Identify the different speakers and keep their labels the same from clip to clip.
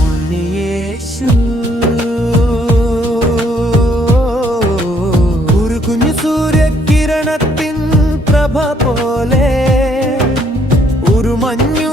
Speaker 1: ഉണ്ണിയേശു ഒരു കുഞ്ഞു സൂര്യകിരണത്തിൻ പ്രഭ പോലെ ഒരു മഞ്ഞു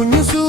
Speaker 1: conheço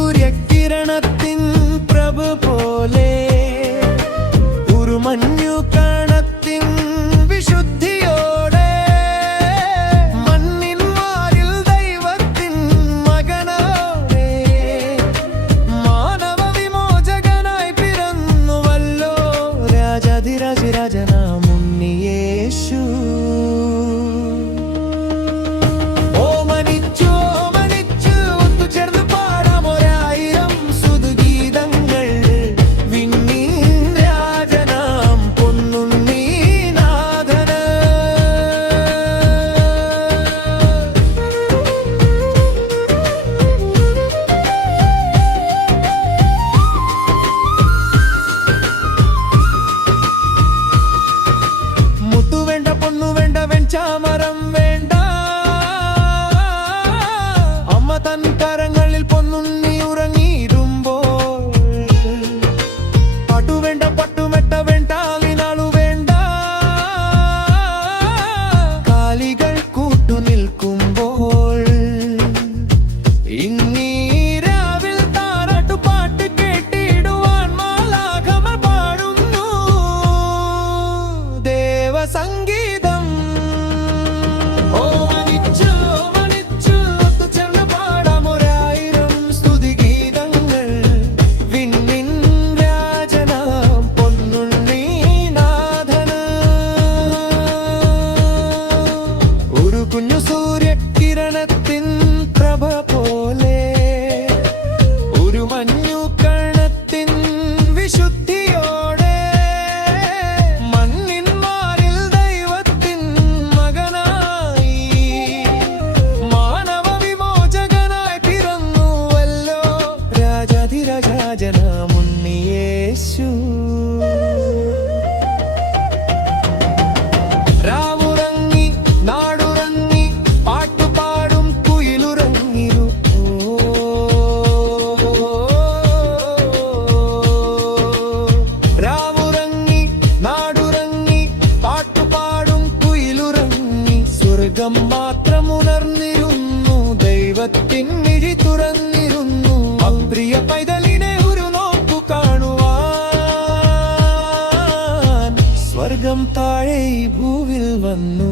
Speaker 1: താഴെ ഭൂവിൽ വന്നു.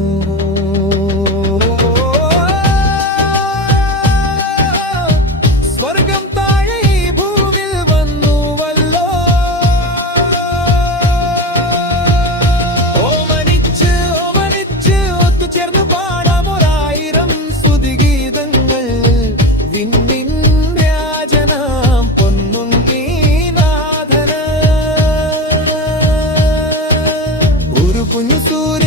Speaker 1: Mesut